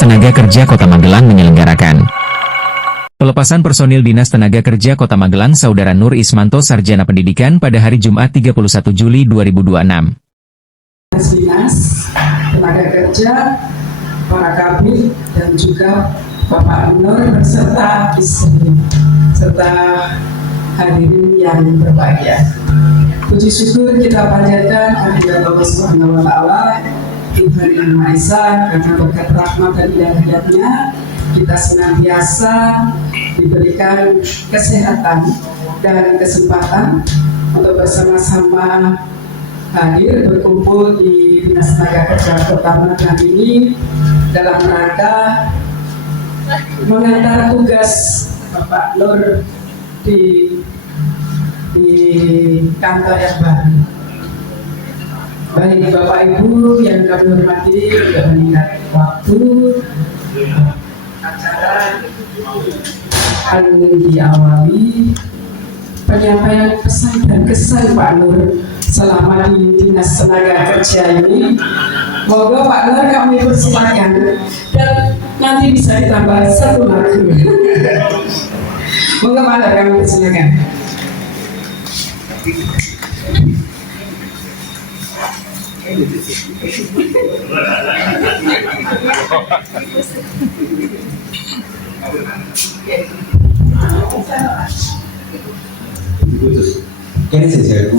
Tenaga Kerja Kota Magelang menyelenggarakan pelepasan personil Dinas Tenaga Kerja Kota Magelang Saudara Nur Ismanto Sarjana Pendidikan pada hari Jumat 31 Juli 2026. Dinas Tenaga Kerja, para kabin, dan juga Bapak Nur beserta istri, serta hadirin yang berbahagia. Puji syukur kita panjatkan kehadirat Allah Subhanahu wa Ta'ala, Tuhan Yang Maha Esa, karena berkat rahmat dan hidayah-Nya kita senantiasa diberikan kesehatan dan kesempatan untuk bersama-sama hadir berkumpul di Dinas Tenaga Kerja Kota Magelang ini dalam rangka mengantar tugas Bapak Nur di kantor yang baru. Baik Bapak Ibu yang kami hormati, sudah meningkat waktu acara akan diawali penyampaian pesan dan kesan Pak Nur selama di Dinas Tenaga Kerja ini. Moga Pak Nur kami persilakan dan nanti bisa ditambah satu lagu. Moga Pak Nur kami persilakan. Ini sejarah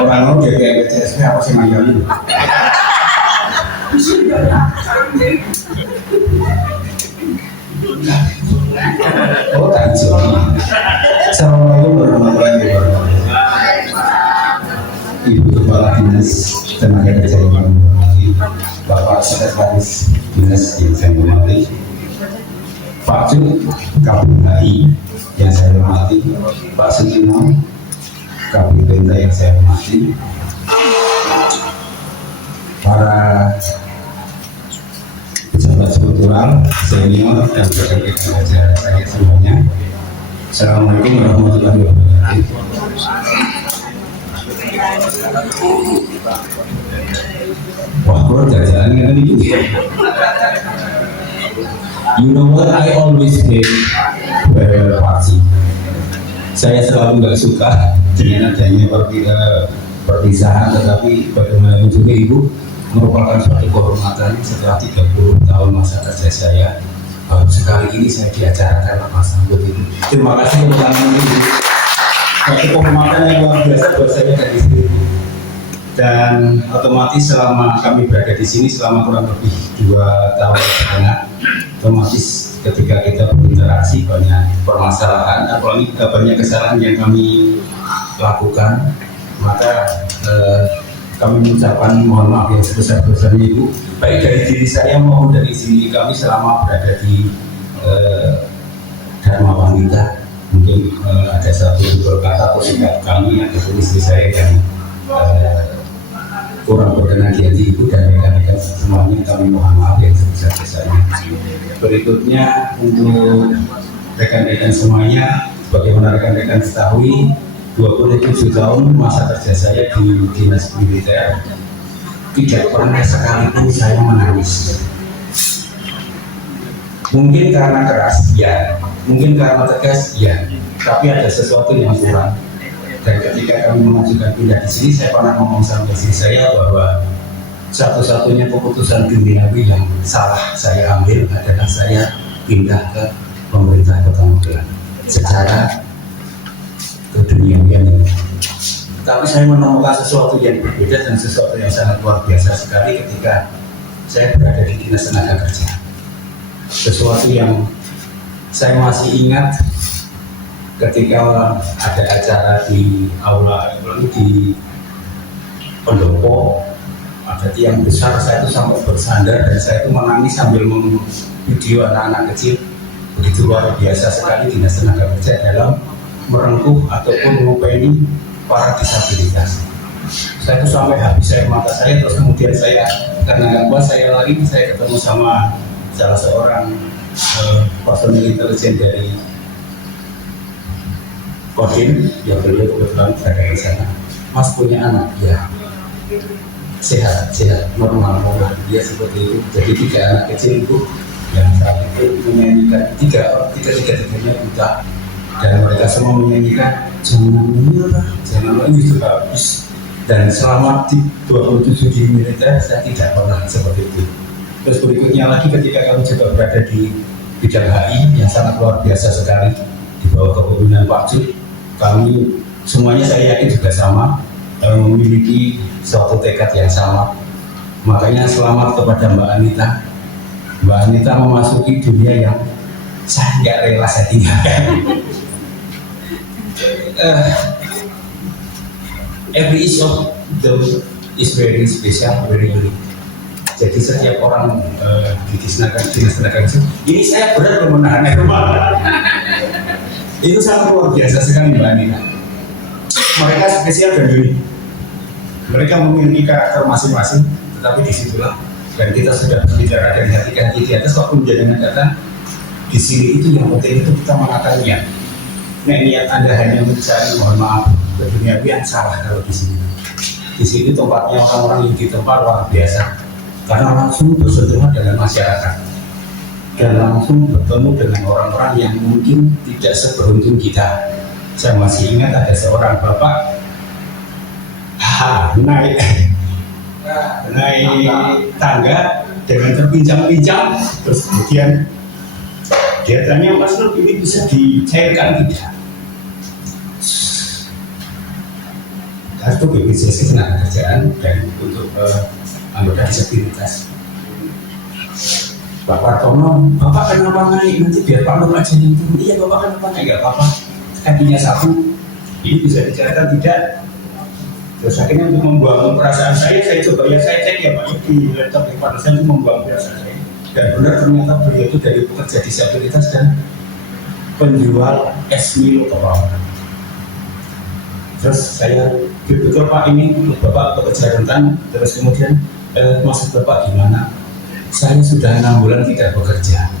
orang orang kayak CSP apa sih manggil itu? Oh tak jauh. Assalamualaikum warahmatullahi wabarakatuh. Ibu Kepala Dinas Tenaga Kerja yang saya hormati, Bapak Sekretaris Dinas yang saya hormati, Pak Cuk KPI yang saya hormati, Pak Sutino KPI yang saya hormati, para pejabat struktural senior dan rekan-rekan ajar saya semuanya. Assalamualaikum warahmatullahi wabarakatuh. Wah, kok jalan kan itu? You know what, I always hate party. Saya selalu nggak suka dengan adanya perpisahan, tetapi bagaimanapun juga Ibu merupakan suatu kehormatan setelah 30 tahun masa kerja saya. Baru sekali ini saya diacarakan Mas Sambut itu. Terima kasih untuk Ibu. Suatu kehormatan yang luar biasa buat saya dari sini. Dan otomatis selama kami berada di sini selama kurang lebih 2 tahun setengah, otomatis ketika kita berinteraksi banyak permasalahan, apalagi banyak kesalahan yang kami lakukan, maka kami mengucapkan mohon maaf yang sebesar-besarnya Ibu, baik dari diri saya maupun dari diri kami selama berada di Dharma Wanita. Mungkin ada satu kata atau sikap kami ataupun istri saya yang kurang berkenan di hati Ibu dan rekan-rekan semuanya, kami mohon maaf yang sebesar-besarnya. Berikutnya untuk rekan-rekan semuanya, bagaimana rekan-rekan ketahui, 27 tahun masa kerja saya di dinas militer, tidak pernah sekalipun saya menangis. Mungkin karena keras, ya. Mungkin karena tegas, ya. Tapi ada sesuatu yang kurang. Dan ketika kami mengajukan pindah di sini, saya pernah ngomong sama istri saya bahwa satu-satunya keputusan duniawi yang salah saya ambil adalah saya pindah ke pemerintah Kota Magelang secara keduniawian ini. Tapi saya menemukan sesuatu yang berbeda dan sesuatu yang sangat luar biasa sekali ketika saya berada di Dinas Tenaga Kerja. Sesuatu yang saya masih ingat ketika ada acara di aula di pendopo, ada tiang besar, saya itu sampai bersandar dan saya itu menangis sambil video anak-anak kecil. Begitu luar biasa sekali Dinas Tenaga Kerja dalam merengkuh ataupun mengupeni para disabilitas. Saya itu sampai habis air mata saya, terus kemudian saya karena nggak kuat saya lari, saya ketemu sama salah seorang personil intelijen dari Kodim yang beliau kebetulan berada di sana. Mas punya anak? Ya. sehat normal dia seperti itu. Jadi 3 anak kecil itu yang saat itu menyanyikan tiga-tiganya buta, dan mereka semua menyanyikan jangan menyerah, jangan itu bagus. Dan selama 27 di militer saya tidak pernah seperti itu. Terus berikutnya lagi ketika kami juga berada di bidang HI yang sangat luar biasa sekali di bawah kepemimpinan Pak Cuk, kami semuanya saya yakin juga sama, memiliki suatu tekad yang sama. Makanya selamat kepada Mbak Anita. Mbak Anita memasuki dunia yang saya nggak rela saya tinggalkan. Every each of those is very special, very unique. Jadi setiap orang di dinas tenaga kerja, ini saya benar menahan air mata. Itu sangat luar biasa sekali Mbak Anita. Mereka spesial dan unik. Mereka memiliki karakter masing-masing, tetapi disitulah dan kita sudah berbicara dari hati ke hati di atas. Waktu jangan datang di sini itu yang penting itu kita mengatakan niat. Nah, niat Anda hanya mencari mohon maaf ke dunia yang salah kalau di sini. Di sini tempatnya orang-orang yang di tempat luar biasa, karena langsung bersentuhan dengan masyarakat dan langsung bertemu dengan orang-orang yang mungkin tidak seberuntung kita. Saya masih ingat ada seorang bapak naik tangga dengan terpinjam-pinjam, terus kemudian dia tanya, Mas Nur, ini bisa dicairkan tidak? Kartu BPJS tenaga kerjaan dan untuk anggota disabilitas. Pak Partono, Bapak kenapa naik? Nanti biar Pak Nur aja yang turun. Iya Bapak kenapa naik? Gak apa-apa, kakinya satu. Ini bisa dicairkan tidak? Terus akhirnya untuk membuang perasaan saya coba ya saya cek ya Pak di laptop di pada saya membuang perasaan saya. Dan benar ternyata beliau itu dari pekerja disabilitas dan penjual es Milo Tolong. Terus saya betul Pak ini Bapak pekerja rentan. Terus kemudian maksud Bapak gimana? Saya sudah 6 bulan tidak bekerja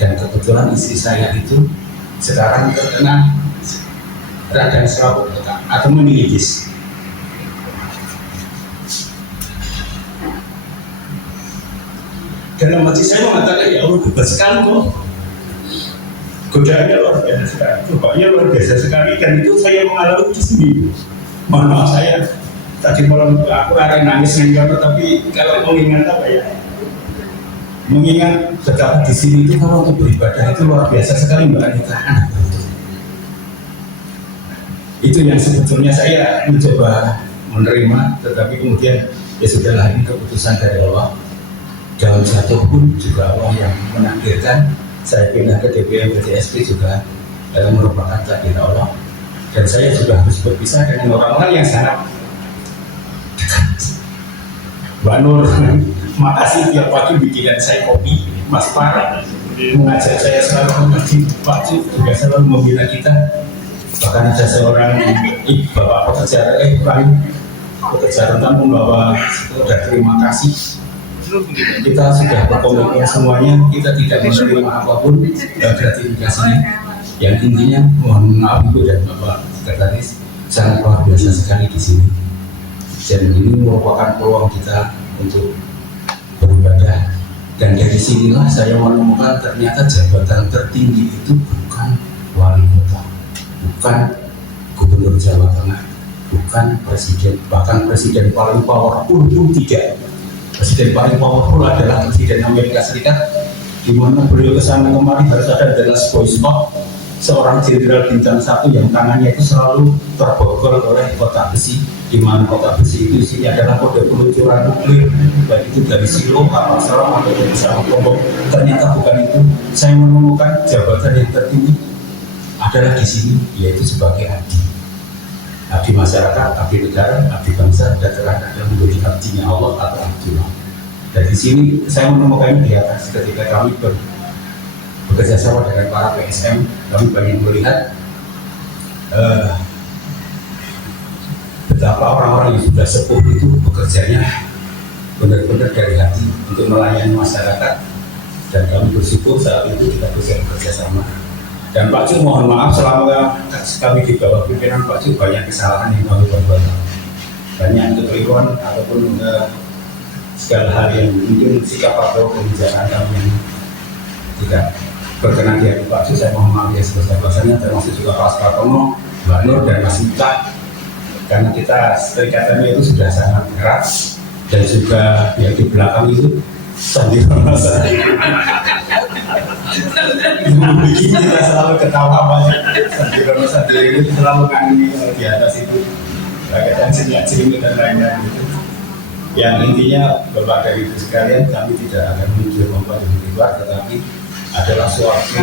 dan kebetulan istri saya itu sekarang terkena radang selaput otak atau meningitis. Dalam hati saya mengatakan, ya Allah, hebat sekali kok. Godaannya luar biasa sekali, cobanya luar biasa sekali, dan itu saya mengalami di sini. Mohon maaf saya tadi malam aku rada nangis karena tapi kalau mengingat apa ya, mengingat betapa di sini itu kalau untuk beribadah itu luar biasa sekali Mbak Anita. Itu yang sebetulnya saya mencoba menerima, tetapi kemudian ya sudahlah, ini keputusan dari Allah. Dalam jatuh pun juga Allah yang menakdirkan. Saya pindah ke DPM BTSP juga merupakan takdir Allah, dan saya juga harus berpisah dengan orang-orang yang sangat dekat. Mbak Nur, makasih tiap pagi bikinan saya kopi. Mas Farah mengajak saya selalu mengaji, Pak Cuk juga selalu membina kita. Bahkan ada seorang bapak pekerja pekerja rentan membawa terima kasih. Kita sudah berkomitmen semuanya, kita tidak menerima apapun gratifikasinya. Yang intinya mohon maaf Ibu dan Bapak Sekretaris, sangat luar biasa sekali di sini. Dan ini merupakan peluang kita untuk beribadah. Dan dari sinilah saya menemukan ternyata jabatan tertinggi itu bukan wali kota, bukan gubernur Jawa Tengah, bukan presiden, bahkan presiden paling powerful pun tidak. Presiden paling powerful adalah Presiden Amerika Serikat, di mana beliau kesana kemari harus ada Dallas Boy Scott, seorang jenderal bintang 1 yang tangannya itu selalu terborgol oleh kotak besi, di mana kotak besi itu isinya adalah kode peluncuran nuklir, baik itu dari silo, kapal selam atau dari pesawat bombong. Ternyata bukan itu. Saya menemukan jabatan yang tertinggi adalah di sini, yaitu sebagai abdi masyarakat, abdi negara, abdi bangsa, dan terakhir adalah menjadi abdinya Allah atau Abdullah. Dan di sini saya menemukan di atas ketika kami bekerja sama dengan para PSM, kami banyak melihat betapa orang-orang yang sudah sepuh itu bekerjanya benar-benar dari hati untuk melayani masyarakat, dan kami bersyukur saat itu kita bisa bekerja sama. Dan Pak Cuk mohon maaf selama kami di bawah pimpinan Pak Cuk banyak kesalahan yang kami perbuat. banyak kekeliruan ataupun segala hal yang mungkin sikap atau kebijakan kami yang tidak berkenan di hati Pak Su, saya mohon maaf ya sebesar-besarnya, termasuk juga Pak Pratomo, Mbak Nur dan Mas Mita, karena kita serikatannya itu sudah sangat erat, dan juga yang di belakang itu sambil merasa bikin kita selalu ketawa banyak, sambil itu selalu kami di atas itu bagian senyap-senyum dan lain-lain gitu. Yang intinya Bapak dan Ibu sekalian, kami tidak akan menuju membuat di luar, tetapi adalah suatu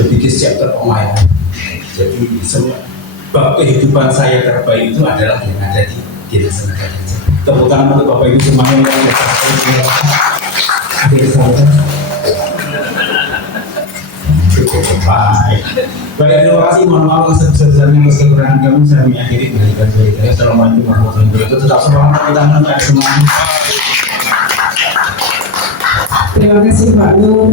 the biggest chapter of my life. Jadi semua bab kehidupan saya terbaik itu adalah yang ada di Dinas Tenaga Kerja. Tepuk tangan untuk Bapak Ibu semuanya yang baik. Baik, terima kasih. Mohon maaf sebesar-besarnya atas kekurangan kami. Saya mengakhiri pendidikan saya. Assalamualaikum warahmatullahi wabarakatuh. Tetap semangat kita menunjukkan semuanya. Terima kasih Pak Nur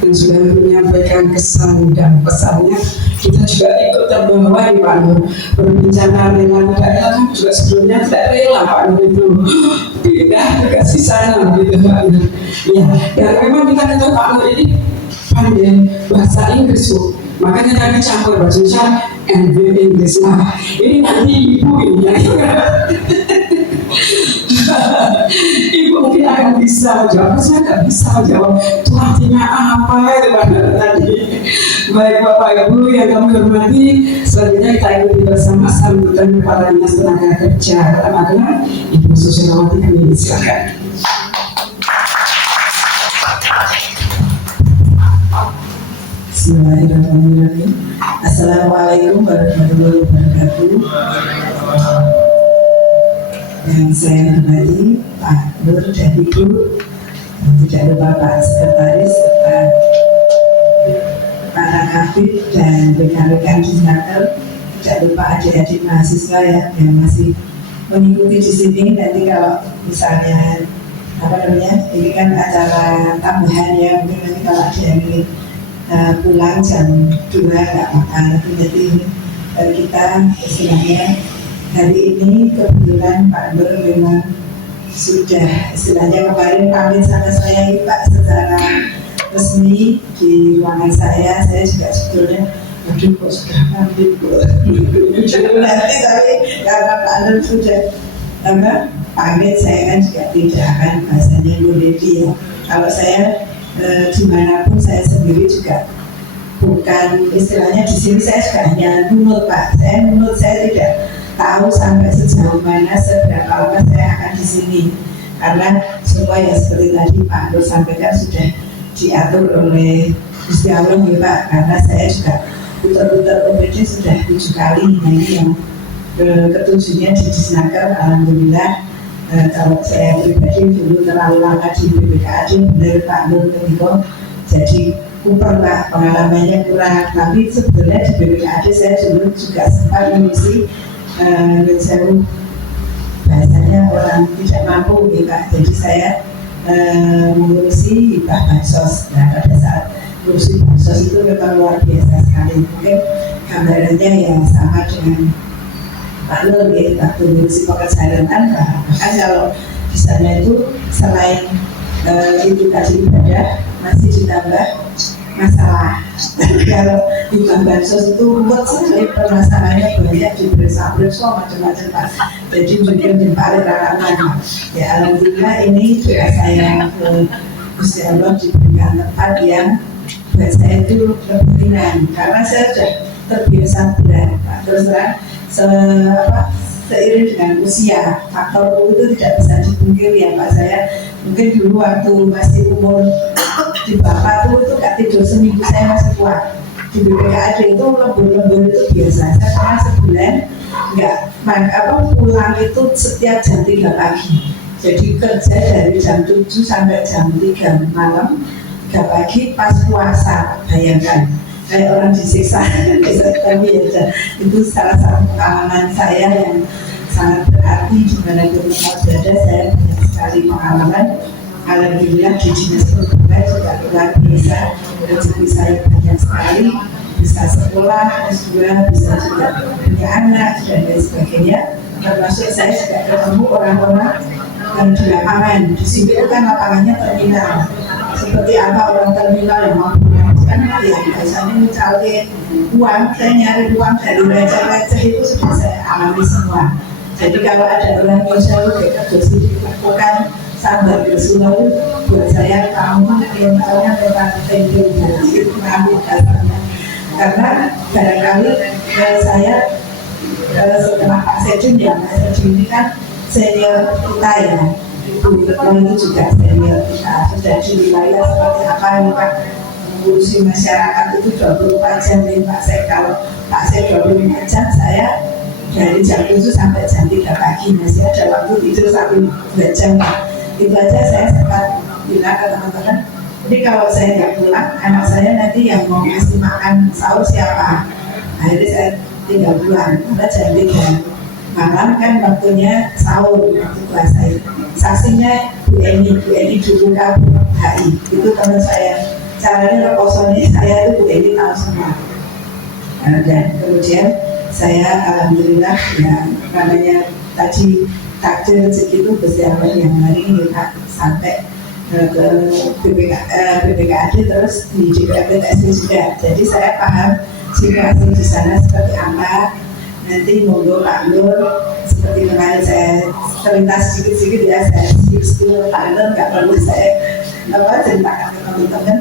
yang sudah menyampaikan kesan dan pesannya. Kita juga ikut terbawa di Pak Nur. Berbicara rela tidak rela kan juga sebelumnya tidak rela Pak Nur itu pindah ke sana gitu Pak Nur. Ya, dan memang kita ketahui Pak Nur ini pandai bahasa Inggris Bu. Makanya tadi campur bahasa Indonesia and Inggris. Nah, ini nanti ibu ini ya. Ibu mungkin akan bisa menjawab, saya nggak bisa menjawab itu artinya apa itu pada tadi. Baik Bapak Ibu yang kami hormati, selanjutnya kita ikuti bersama sambutan kepada Dinas Tenaga Kerja Kota Magelang, Ibu Susianawati, kami silakan. Bismillahirrahmanirrahim. Assalamualaikum warahmatullahi wabarakatuh. Yang saya hormati Pak Nur dan Ibu, tidak lupa Pak Sekretaris serta para kabit dan rekan-rekan di Snaker, tidak lupa adik-adik mahasiswa yang masih mengikuti di sini. Nanti kalau misalnya ini kan acara tambahan ya, mungkin nanti kalau ada yang ingin pulang jam 2 nggak apa-apa. Jadi kita istilahnya hari ini kebetulan Pak Nur memang sudah istilahnya kemarin pamit sama saya ini Pak secara resmi di ruangan saya juga sebetulnya aduh kok sudah pamit nanti tapi karena Pak Nur sudah pamit, saya kan juga tidak akan bahasanya nuredi ya. Kalau saya dimanapun saya sendiri juga bukan istilahnya di sini saya juga hanya nunut Pak, saya tidak tahu sampai sejauh mana seberapa lama saya akan di sini, karena semua yang seperti tadi Pak Nur sampaikan sudah diatur oleh Gusti Allah ya Pak, karena saya juga putar-putar OPD sudah 7 kali. Nah ini yang ketujuhnya di Disnaker. Alhamdulillah. Kalau saya pribadi dulu terlalu lama di BPKAD, benar Pak Nur ketika jadi Cooper Pak, pengalamannya kurang, tapi sebenarnya di BPKAD saya dulu juga sempat mengisi seru bahasanya orang tidak mampu ya Pak. Jadi saya mengurusi hibah bansos. Nah pada saat mengurusi bansos itu memang luar biasa sekali. Mungkin gambarannya yang sama dengan Pak Nur ya, waktu mengurusi pekerjaan bahkan kalau di sana itu selain itu tadi ibadah masih ditambah masalah. Kalau di bansos itu ruwet sekali permasalahannya, banyak diperiksa-periksa macam-macam Pak. Jadi mungkin di balik ranah ya alhamdulillah ini juga saya Gusti Allah diberikan tempat yang buat saya itu lebih ringan karena saya sudah terbiasa berat Pak. Terus terang seiring dengan usia faktor itu tidak bisa dipungkiri ya Pak. Saya mungkin dulu waktu masih umur di Bapak itu gak tidur seminggu saya masih kuat. Di BPKAD itu lembur-lembur itu biasa. Saya pernah sebulan nggak pulang itu setiap jam 3 pagi. Jadi kerja dari jam 7 sampai jam 3 malam, 3 pagi pas puasa. Bayangkan kayak orang disiksa. Tapi ya, itu salah satu pengalaman saya yang sangat berarti di mana di tempat berada. Saya banyak sekali pengalaman. Alhamdulillah di dinas perhubungan juga luar biasa, rezeki saya banyak sekali bisa sekolah, S2, bisa juga punya anak dan lain sebagainya. Termasuk saya juga ketemu orang-orang yang di lapangan. Di sini itu kan lapangannya terminal. Seperti apa orang terminal yang mau punya kan ya biasanya mencari uang, saya nyari uang dari receh-receh itu sudah saya alami semua. Jadi kalau ada orang yang selalu dekat dosis dilakukan sambil bersulau buat saya kamu mentalnya memang tempe dari mengambil dasarnya karena barangkali saya setelah Pak Sedin ya Pak Sedin ini kan senior kita ya Ibu Ketua itu juga senior kita sudah di wilayah seperti apa nih Pak mengurusi masyarakat itu 24 jam nih Pak saya kalau Pak saya 24 jam saya dari jam 7 sampai jam 3 pagi masih ada waktu tidur sampai 2 jam Pak. Itu aja saya sempat bilang ke teman-teman jadi kalau saya nggak pulang anak saya nanti yang mau ngasih makan sahur siapa. Akhirnya saya tinggal pulang karena jam 3 malam kan waktunya sahur waktu puasa itu. Saksinya Bu Eni dulu HI itu teman saya caranya reposonnya saya itu Bu Eni tahu semua dan kemudian saya alhamdulillah ya namanya tadi takdir rezeki itu berjalan yang hari ini Pak sampai ke BPKAD terus di DPTSB juga. Jadi saya paham situasi di sana seperti apa. Nanti monggo Pak Nur seperti kemarin saya terlintas sedikit-sedikit ya saya sedikit Pak Nur nggak perlu saya ceritakan ke teman-teman.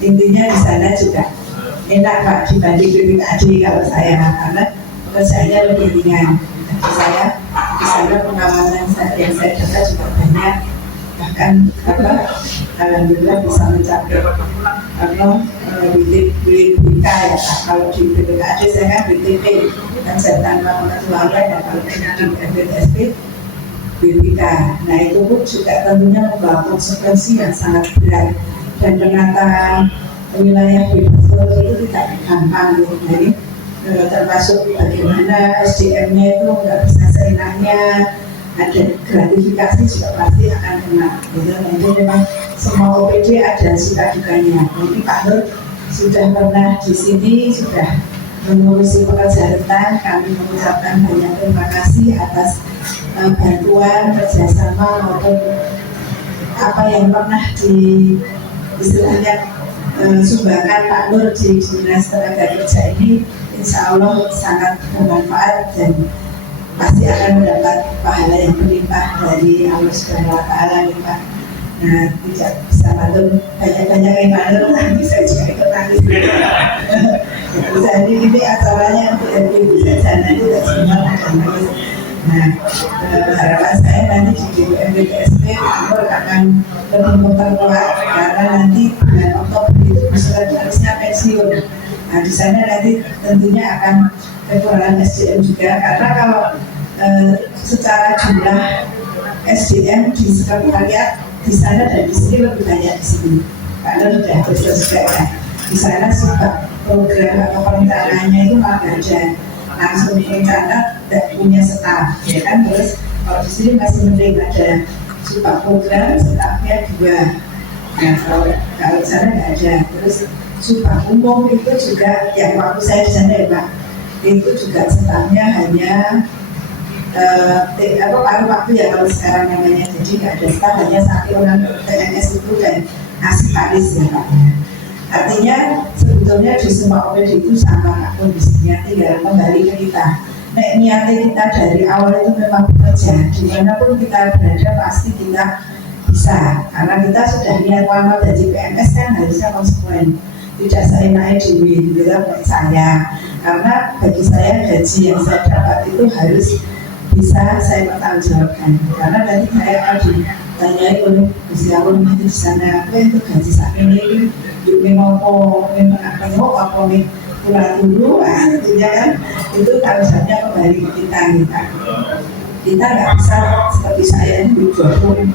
Intinya di sana juga enak Pak dibanding BPKAD kalau saya karena pekerjaannya lebih ringan. Jadi saya di sana pengalaman yang saya dapat juga banyak bahkan alhamdulillah bisa mencapai BPK ya Pak. Kalau di BPKAD saya kan BTP kan jabatan pengetuaan dan kalau di BPTSB BPK. Nah itu pun juga tentunya membawa konsekuensi yang sangat berat dan penataan wilayah bebas itu tidak gampang gitu. Jadi termasuk bagaimana SDM-nya itu nggak bisa seenaknya, ada gratifikasi juga pasti akan kena. Jadi memang semua OPD ada suka dukanya. Jadi Pak Nur sudah pernah di sini, sudah mengurusi pekerjaan, kami mengucapkan banyak terima kasih atas bantuan kerjasama maupun apa yang pernah istilahnya sumbangkan Pak Nur di Dinas Tenaga Kerja ini. Insya Allah sangat bermanfaat dan pasti akan mendapat pahala yang berlimpah dari Allah Subhanahu Wa Taala nih Pak. Nah tidak bisa maklum banyak-banyak yang maklum nanti saya juga ikut nangis. Jadi ini acaranya untuk bisa nanti tidak semua akan nangis. Nah harapan saya nanti di BPTSB Pak Nur akan lebih memperkuat karena nanti bulan Oktober itu harusnya pensiun. Nah di sana nanti tentunya akan kekurangan SDM juga karena kalau secara jumlah SDM di sekretariat di sana dan di sini lebih banyak di sini karena sudah berselesai ya. Di sana sudah program atau perencanaannya itu malah ada langsung rencana dan punya staf ya kan. Terus kalau di sini masih mending ada sudah program stafnya 2. Nah kalau di sana nggak ada. Terus sumpah umum itu juga yang waktu saya di sana ya Pak itu juga stafnya hanya paruh waktu ya kalau sekarang namanya jadi nggak ada staf hanya 1 orang PNS itu dan asikaris ya Pak. Artinya sebetulnya di semua OPD itu sama Pak kondisinya tinggal kembali ke kita. Nah niatnya kita dari awal itu memang bekerja dimanapun kita berada pasti kita bisa karena kita sudah niat lama dari PNS kan harusnya konsekuen. Tidak saya naik di dalam saya karena bagi saya gaji yang saya dapat itu harus bisa saya pertanggungjawabkan karena tadi saya akan ditanyai oleh Gus Yawon nanti di sana apa itu gaji saat ini memang apa pulang dulu artinya kan itu tanggungannya kembali ke kita nggak bisa seperti saya ini 24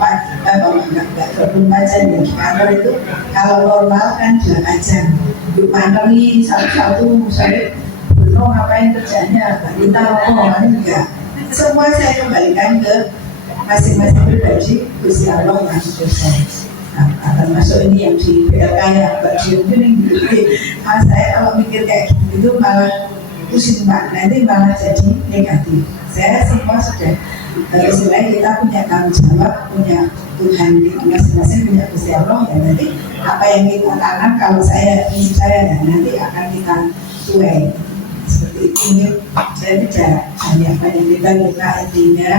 jam di kantor itu kalau normal kan 8 jam di kantor ini satu-satu saya belum ngapain kerjanya kita ngomongnya enggak semua saya kembalikan ke masing-masing pribadi Gusti Allah yang berkata. termasuk ini yang di PLK yang baju ini saya kalau mikir kayak gitu malah pusing Pak, nanti malah jadi negatif. Saya semua sudah istilahnya kita punya tanggung jawab, punya Tuhan kita masing-masing, punya Gusti Allah ya, nanti apa yang kita tanam kalau saya ya, nanti akan kita tuai seperti itu. Saya tidak hanya kita intinya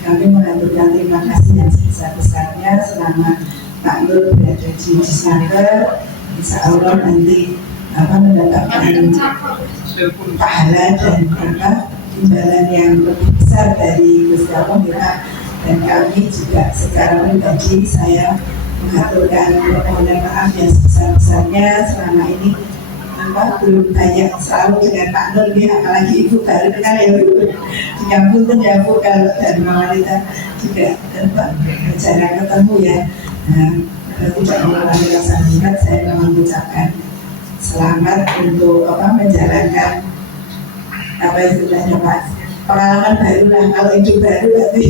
kami mengaturkan terima kasih yang sebesar-besarnya selama Pak Nur berada di Disnaker. Insya Allah nanti mendapatkan pahala dan imbalan yang lebih besar dari Gusti Allah kita. Dan kami juga secara pribadi saya mengaturkan permohonan maaf yang sebesar-besarnya selama ini belum banyak selalu dengan Pak Nur, apalagi Ibu baru kan ya Bu, diampun ya Bu kalau dari wanita juga jarang ketemu ya. Tidak mengurangi rasa hormat, saya mengucapkan selamat untuk menjalankan apa istilahnya Pak, pengalaman baru lah, kalau hidup baru berarti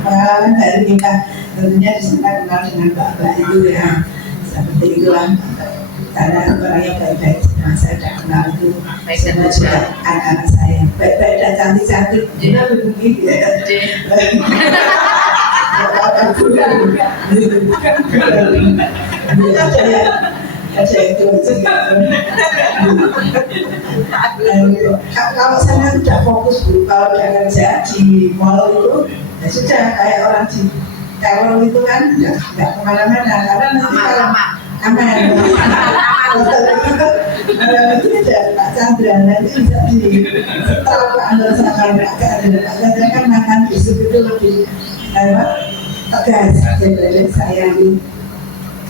pengalaman baru kita tentunya di sana kenal dengan Bapak itu ya, seperti itulah. Karena orang yang baik-baik saya tidak kenal itu semua juga anak-anak saya baik-baik dan cantik-cantik dia begitu ya. Ada itu kalau saya tidak fokus Bu, kalau udah kerja di mall itu ya sudah kayak orang di teror itu kan tidak kemana-mana, karena nanti kalau aman itu tidak Pak Chandra nanti bisa di setelah Pak Andor sama Pak Chandra kan makan besok itu lebih tegas daripada saya ini.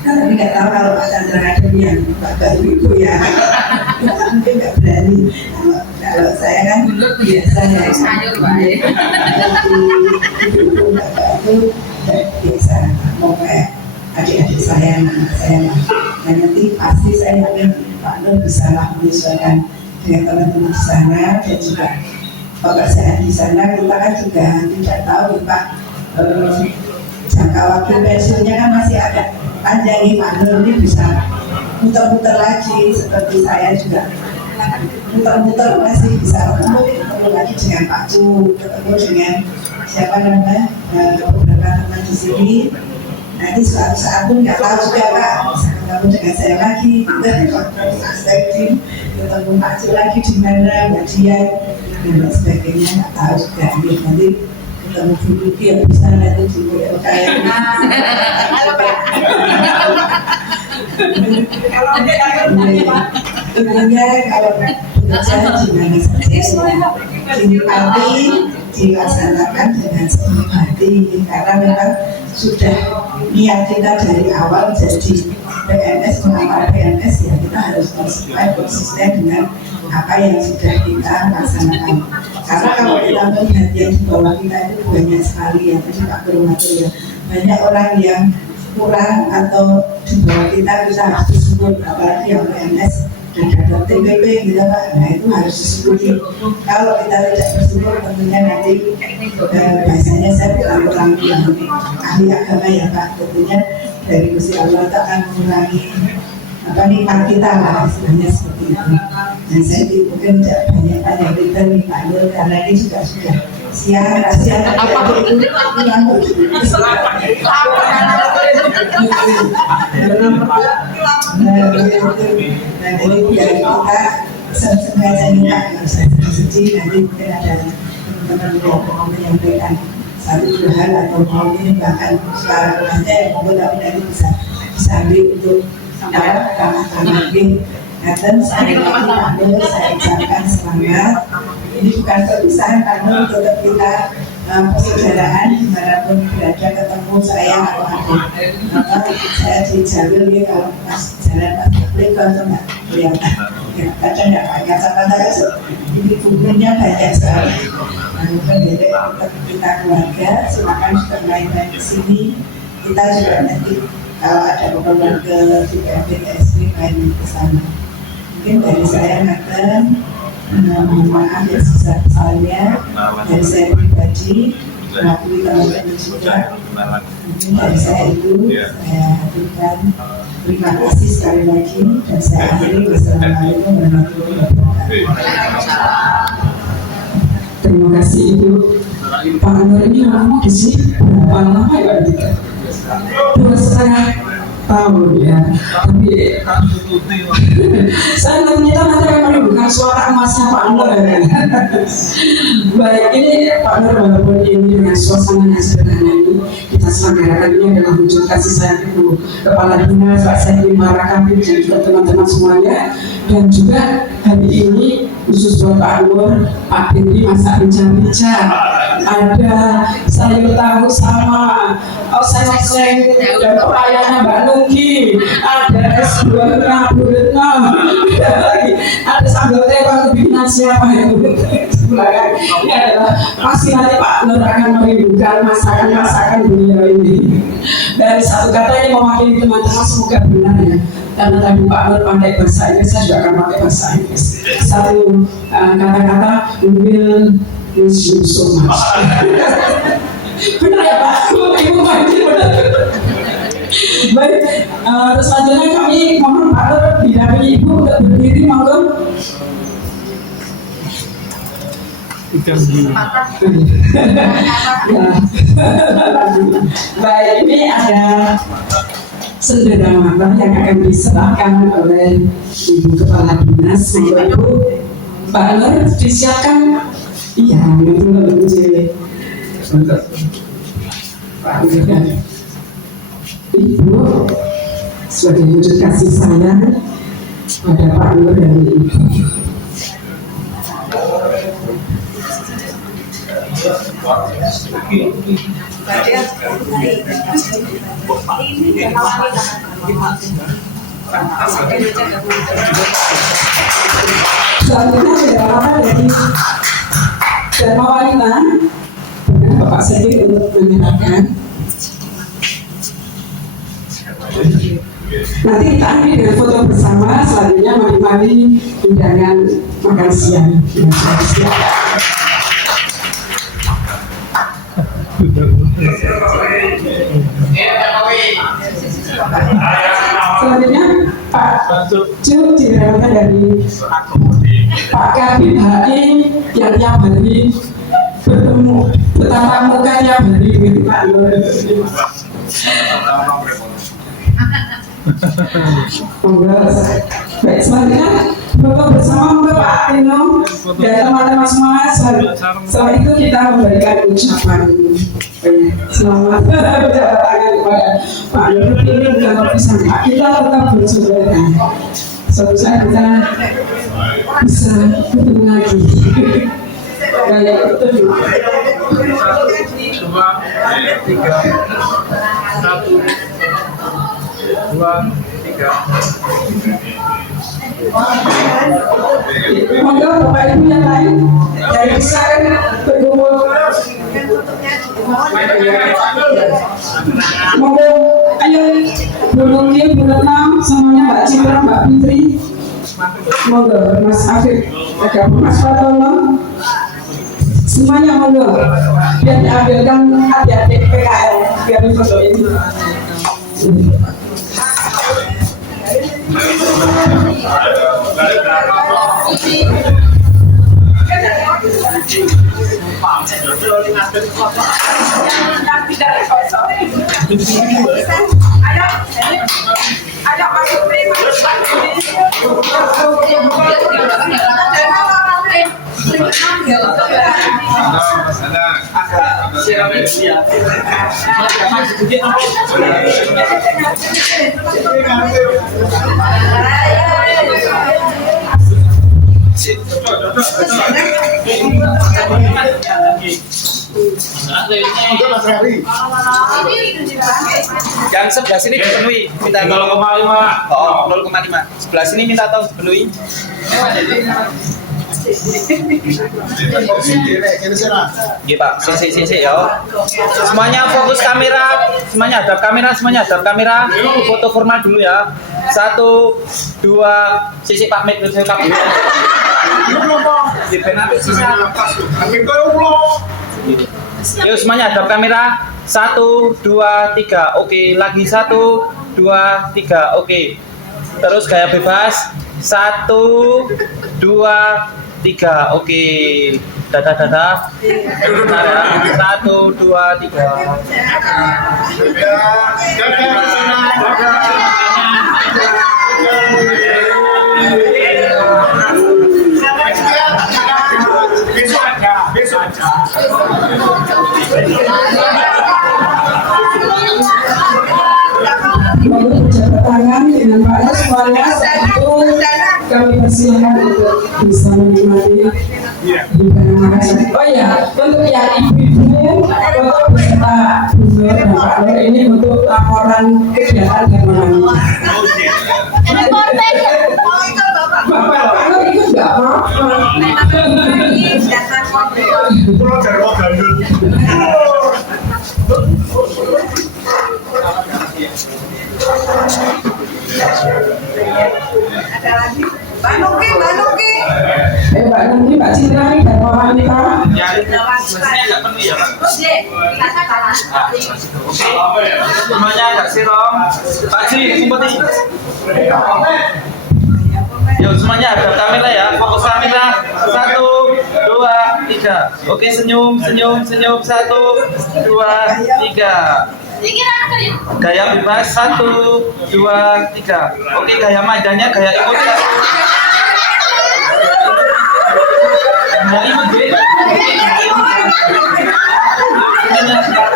Tapi nggak tahu kalau Pak Chandra ada yang Bapak Ibu ya mungkin nggak berani. Kalau saya kan biasanya sayur baik ibu Bapak itu biasa mau kayak adik-adik saya, anak saya lah. Dan nanti pasti saya yakin Pak Nur bisa lah menyesuaikan dengan teman-teman di sana dan juga pekerjaan di sana. Kita kan juga tidak tahu Pak, jangka waktu pensiunnya kan masih agak panjang nih. Pak Nur ini bisa muter-muter lagi seperti saya juga muter-muter masih bisa ketemu lagi dengan Pak Cu, ketemu dengan siapa namanya beberapa teman di sini. Nanti suatu saat pun nggak tahu juga Pak, bisa ketemu dengan saya lagi, ketemu Pak Cik lagi di mana, Mbak Dian dan sebagainya, nggak tahu juga. Nanti ketemu Bu Luki yang bisa nanti di WLK tentunya kalau bekerja di mana saja simpati dilaksanakan dengan sepenuh hati, karena memang sudah niat kita dari awal jadi PNS, mengapa PNS ya kita harus konsisten dengan apa yang sudah kita laksanakan. Karena kalau kita melihat yang di bawah kita itu banyak sekali ya, tadi Pak Guru ya, banyak orang yang kurang atau di bawah kita harus disebut, apalagi yang PNS dan ada TPP gitu Pak. Nah itu harus disyukuri. Kalau kita tidak bersyukur tentunya nanti biasanya saya bilang orang yang ahli agama ya Pak, tentunya dari Gusti Allah itu akan mengurangi nikmat kita lah, istilahnya seperti itu. Dan saya mungkin tidak banyak berita nih Pak Nur, karena ini juga sudah siang apa itu dan ini dari kita sengaja minta sedih, nanti mungkin ada teman-teman yang mau menyampaikan satu dua hal atau mau ini bahkan sekarang aja yang mau tapi nanti bisa ambil untuk ramah-ramah ini. Dan sekali lagi Pak Nur, saya ucapkan semangat. Ini bukan perpisahan Pak Nur, tetap kita persaudaraan dimanapun berada, ketemu saya atau ada saya di jalur ya, kalau pas jalan pas legal itu nggak kelihatan ya, kadang nggak pakai kacamata ini bukunya banyak sekali. Mungkin dari kita keluarga silakan juga main-main ke sini, kita juga nanti kalau ada keperluan ke DPRD KSP main ke sana. Mungkin dari saya akan mohon maaf yang sebesar-besarnya dari saya pribadi, mewakili teman-teman juga. Mungkin dari saya itu saya berikan terima kasih sekali lagi dan saya akhiri. Wassalamualaikum warahmatullahi wabarakatuh. Terima kasih Ibu. Pak Anwar ini lama di sini berapa lama ya Pak? 2,5 tahun ya. Tapi saya nanti akan merindukan suara emasnya Pak Anwar ya. Baik, ini Pak Anwar walaupun ini dengan suasana yang sederhana ini kita selenggarakan ini adalah wujud kasih sayang Ibu Kepala Dinas Pak Saidi Marakabir dan juga teman-teman semuanya, dan juga hari ini khusus buat Pak Anwar, Pak Dendi masak rica-rica, ada sayur tahu sama oseng-oseng dan pepayanya Mbak Nuki, ada es buah berenang, ada sambal terong bikinan siapa itu. Ini adalah pasti nanti Pak Nur akan merindukan masakan-masakan beliau ini. Dari satu kata ini mewakili teman-teman, semoga benar ya. Karena tadi Pak Nur pakai bahasa Inggris, saya juga akan pakai bahasa Inggris. Satu kata-kata, will miss you so much. Benar ya Pak? Ibu mandi benar. Baik, terus selanjutnya kami mohon Pak Nur didampingi Ibu untuk berdiri, monggo. Baik, ini ada sendera mata yang akan diserahkan oleh Ibu Kepala Dinas. Ibu Pak Nur disiapkan. Iya, itu lebih kecil. Pak Nur, Ibu sebagai wujud kasih sayang pada Pak Nur dan Ibu. Selanjutnya saudara dari Dharma Wanita dengan Bapak Saidi untuk menyerahkan. Nanti kita akhiri dengan foto bersama, selanjutnya menikmati hidangan makan siang. Selanjutnya Pak Cuk dirawatkan dari Pak Kabin HI yang tiap hari bertemu bertatap muka tiap hari dengan Pak Nur. Baik, selanjutnya foto bersama monggo Pak Tino dan teman-teman semua. Setelah itu kita memberikan ucapan selamat berjabat tangan kepada Pak Nur. Ini bukan perpisahan Pak, kita tetap bersaudara. Suatu saat kita bisa bertemu lagi. Baik, itu 2, 3. Monggo Bapak Ibu yang lain dari besar berkumpul. Monggo, ayo Bu Nuki, Bu Retno, semuanya Mbak Citra, Mbak Fitri. Monggo Mas Afif, ada Mas Fatono. Semuanya monggo biar diambilkan adik-adik PKL biar foto ini. Yang sebelah sini dipenuhi, minta 0,5. Oh, 0,5. Sebelah sini minta tolong dipenuhi. Iya Pak, sini ya. Semuanya fokus kamera, semuanya hadap kamera, Foto formal dulu ya. 1, 2, sisi Pak Mit, saya kabur. Di penalti sisa. Yuk semuanya hadap kamera. 1, 2, 3. Oke, lagi 1, 2, 3. Oke. Terus gaya bebas. 1, 2, 3. Oke. Dadah. Benar ya. 1, 2, 3. Lalu berjabat tangan dengan Pak Anies semuanya satu kami persilakan untuk bisa menikmati hiburan makan. Oh ya, untuk yang ibu-ibu foto beserta Bu Nur dan Pak Nur ini untuk laporan kegiatan dan menang. Bapak Nur ikut nggak Mbak Nuki. Mbak Nuki, Mbak Citra nih dan Mama Anita. Ya, biasanya nggak penuh ya, Pak. Oke, semuanya agak sirong. Pak Ji, kumputin. Yuk, semuanya hadap kamera ya, fokus kamera. 1, 2, 3. Oke, senyum. 1, 2, 3. Gaya bebas 1, 2, 3. Oke, gaya majanya, gaya imutnya. Gaya imut, B.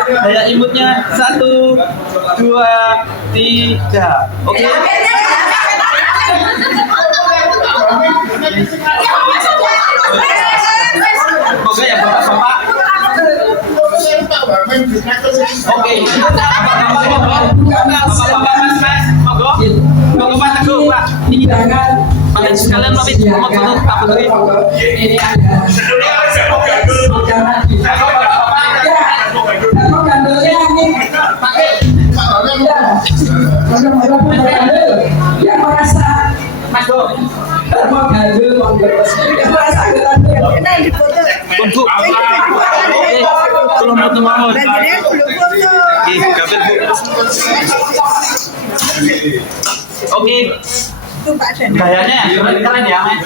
Gaya imutnya 1, 2, 3. Oke. Oke ya bapak-bapak. Oke. Bapak-bapak mas, monggo Pak Teguh Pak. Hidangan Kalian sekalian pamit mau foto Pak Putri. ini ada secara mau gandolnya nih pakai ya mau gandol yang merasa Mas Do. mau gandol yang merasa gandol Bu. Oke, belum foto mau. Ih, kabel Bu. Oke. Gayanya keren ya, Mas.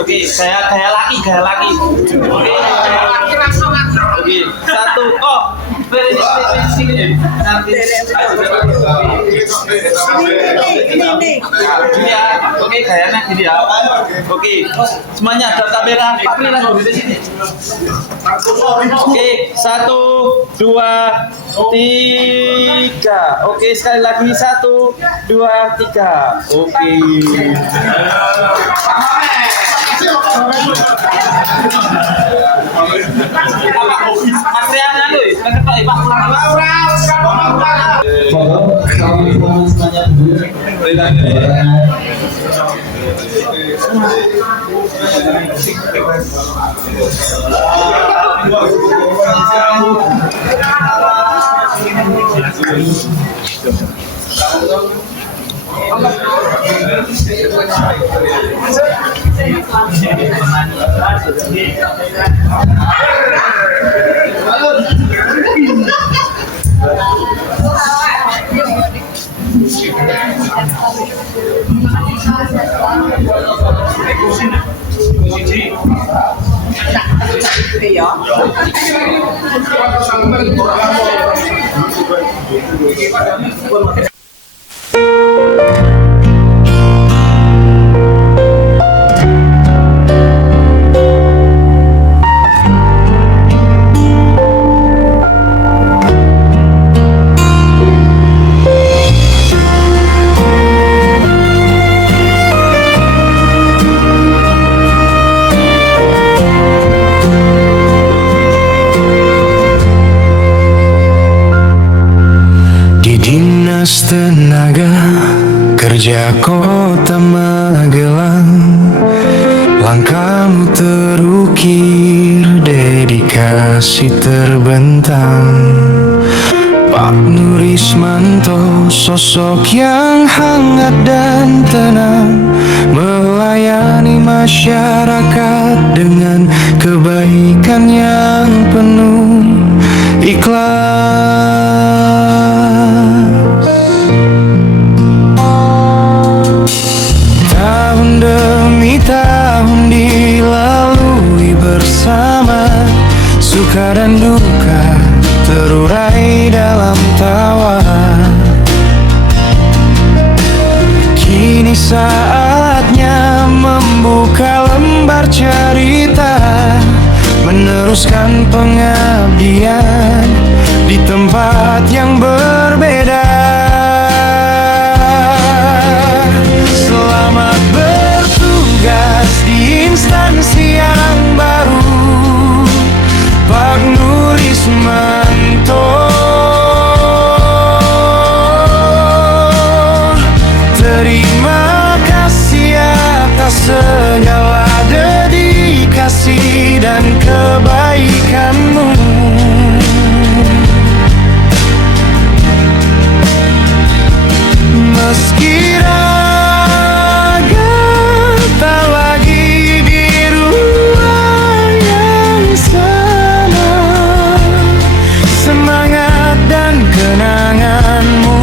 Oke, gaya laki. Oke, Oke, 1. Oh, sini. Gini ya. Oke, gayanya gini ya. Oke, semuanya ada kamera. Pak Pri langsung di sini. Oke, 1, 2, 3. Oke, sekali lagi 1, 2, 3. Oke. Materialnya lu, Pak. Semuanya dulu. Dinas Tenaga Kerja Kota Magelang, langkahmu terukir, dedikasi terbentang. Pak Nur Ismanto, sosok yang hangat dan tenang, melayani masyarakat dengan kebaikan yang penuh ikhlas. Suka dan duka terurai dalam tawa. Kini saatnya membuka lembar cerita, meneruskan pengabdian di tempat yang berbeda. Selamat bertugas di instansi yang baru, Pak Nur Ismanto. Terima kasih atas segala dedikasi dan kebaikanmu. Meski raga tak lagi di ruang yang sama, semangat dan kenanganmu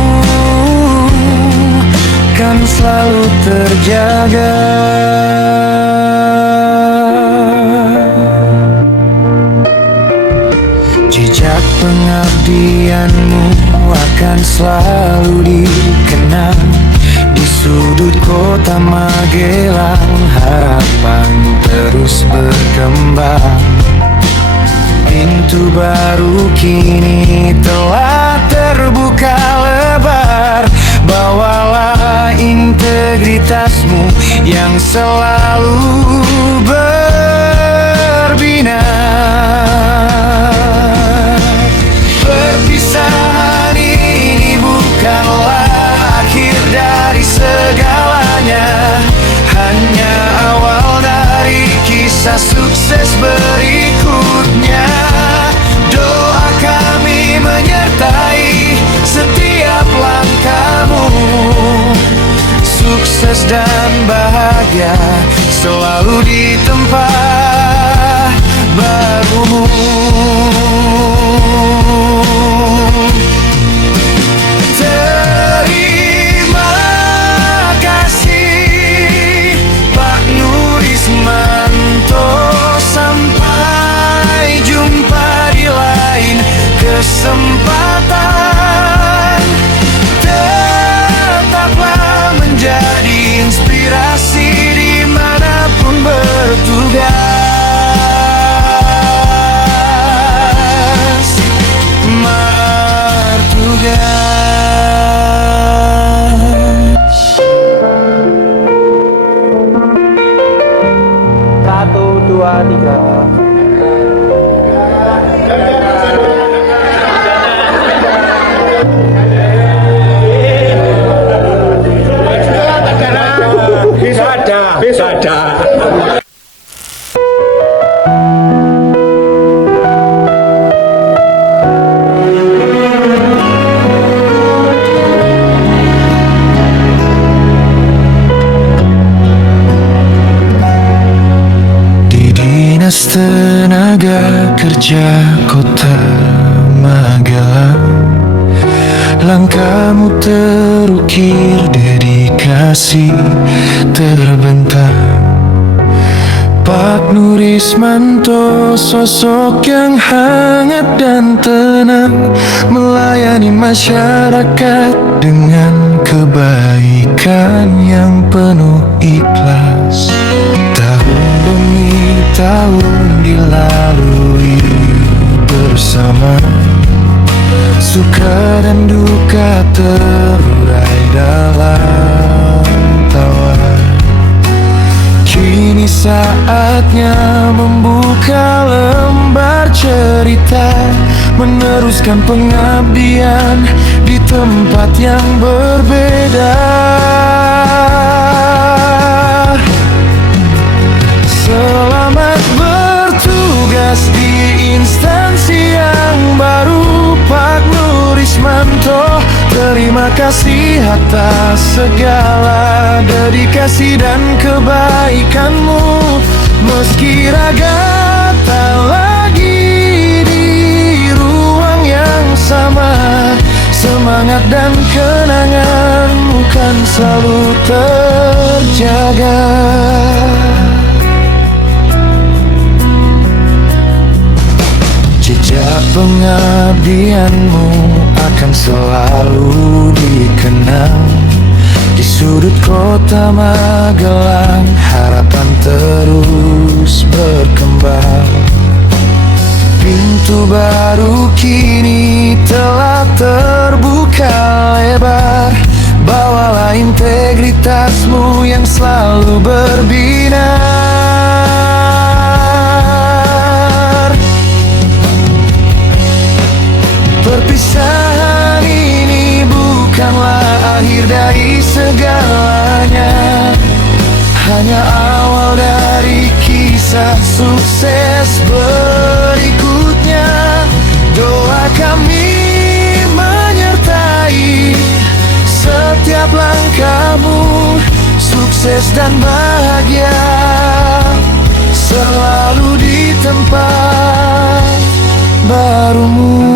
kan selalu terjaga. Jejak pengabdianmu akan selalu dikenang di sudut kota Magelang. Harapan terus berkembang, pintu baru kini telah terbuka lebar. Bawalah integritasmu yang selalu berbinar. Perpisahan ini bukanlah akhir dari segalanya, hanya awal dari kisah sukses berikutnya. Doa kami menyertai setiap langkahmu, sukses dan bahagia selalu di tempat barumu. Terima kasih Pak Nur Ismanto, sampai jumpa di lain kesempatan. Tetaplah menjadi inspirasi dimanapun bertugas. Martugas. 1, 2, 3. Bisa ada. Di Dinas Tenaga Kerja Kota Magelang, langkahmu terukir dedikasi terbentang. Pak Nur Ismanto, sosok yang hangat dan tenang, melayani masyarakat dengan kebaikan yang penuh ikhlas. Tahun demi tahun dilalui bersama, suka dan duka terurai dalam tawa. Kini saatnya membuka lembar cerita, meneruskan pengabdian di tempat yang berbeda. Selamat bertugas di instansi yang baru, Pak Nur Ismanto. Terima kasih atas segala dedikasi dan kebaikanmu. Meski raga tak lagi di ruang yang sama, semangat dan kenanganmu kan selalu terjaga. pengabdianmu akan selalu dikenang. Di sudut kota Magelang, harapan terus berkembang. Pintu baru kini telah terbuka lebar. Bawalah integritasmu yang selalu berbinar. Perpisahan ini bukanlah akhir dari segalanya, hanya awal dari kisah sukses berikutnya. Doa kami menyertai setiap langkahmu, sukses dan bahagia selalu di tempat barumu.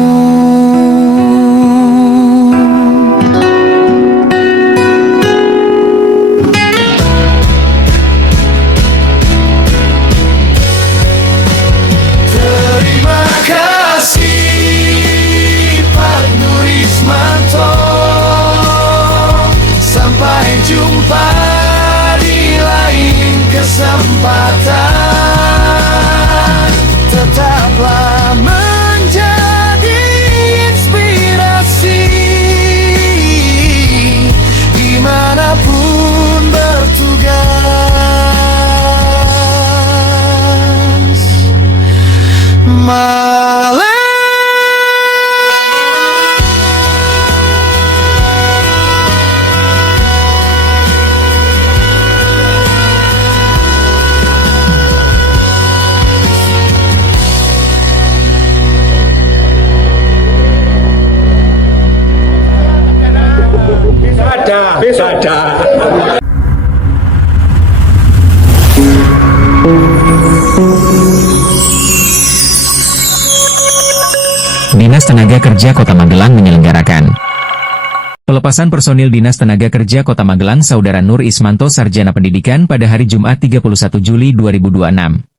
Terima kasih Pak Nur Ismanto. Sampai jumpa di lain kesempatan. Tetaplah menjadi inspirasi dimanapun bertugas. Dinas Tenaga Kerja Kota Magelang menyelenggarakan pelepasan personil Dinas Tenaga Kerja Kota Magelang Saudara Nur Ismanto Sarjana Pendidikan pada hari Jumat 31 Juli 2026.